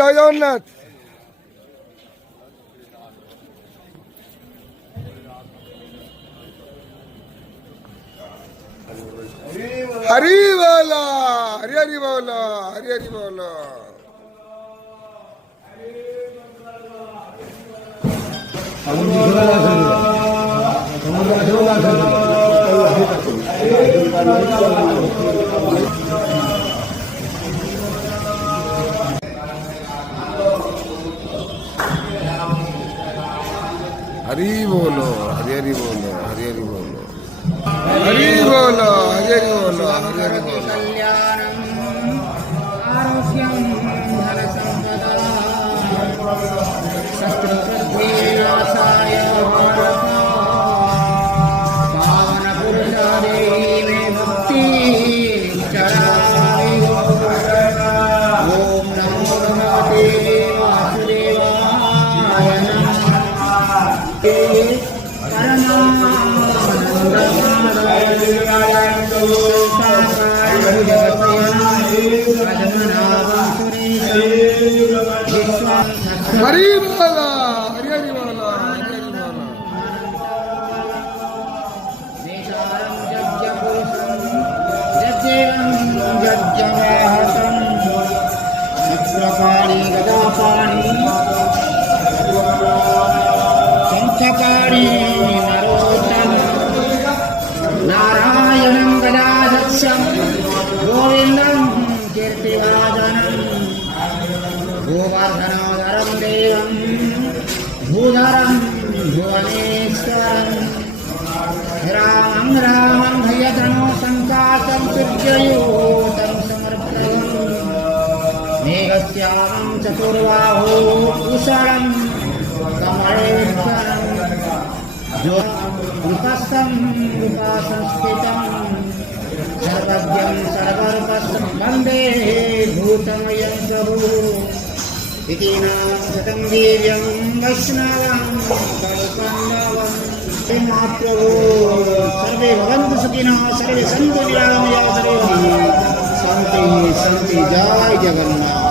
জয় জগন্নাথ। हरी बोला, हरी हरी बोला, हरी हरी बोला। हरी बोलो, हरी हरी बोलो, हरी हरी बोलो, हरी बोलो, हरी हरी बोलो, हरी हरी बोलो। कल्याणं आरोग्यं धनसम्पदा शस्त्रविनाशाय भारता पावनपुरुषादेवी मे भक्ति चरामि। ओम नमो भगवते वासुदेवाय हरी बोला, हरी हरी बोला, हरी हरी बोला। नेतारं यज्ञपुरुषं यज्ञेवं यज्ञवाहकं चक्रपाणि गदापाणि शङ्खपाणि नरोत्तमं नारायणं गदाधक्षं गोविन्दं कीर्तिवादनं गोवर्धनोदरं देवं भूधरं भुवनेश्वरं रामं रामं भयधनो सङ्काशं सूर्ययोतं समर्पणं मेघश्यामं चतुर्बाहो कुशलं कमलेश्वरं रूपस्थं रूपासंस्थितं सर्वज्ञं सर्वरूपस्थं वन्दे भूतमयं प्रभुः। इति नाम शतं वीर्यं वैष्णवं कल्पन्नवं माप्रभो। सर्वे भवन्तु सुखिनः, सर्वे सन्तु निरामया, सर्वे शान्ति शान्ति। जय जगन्नाथ।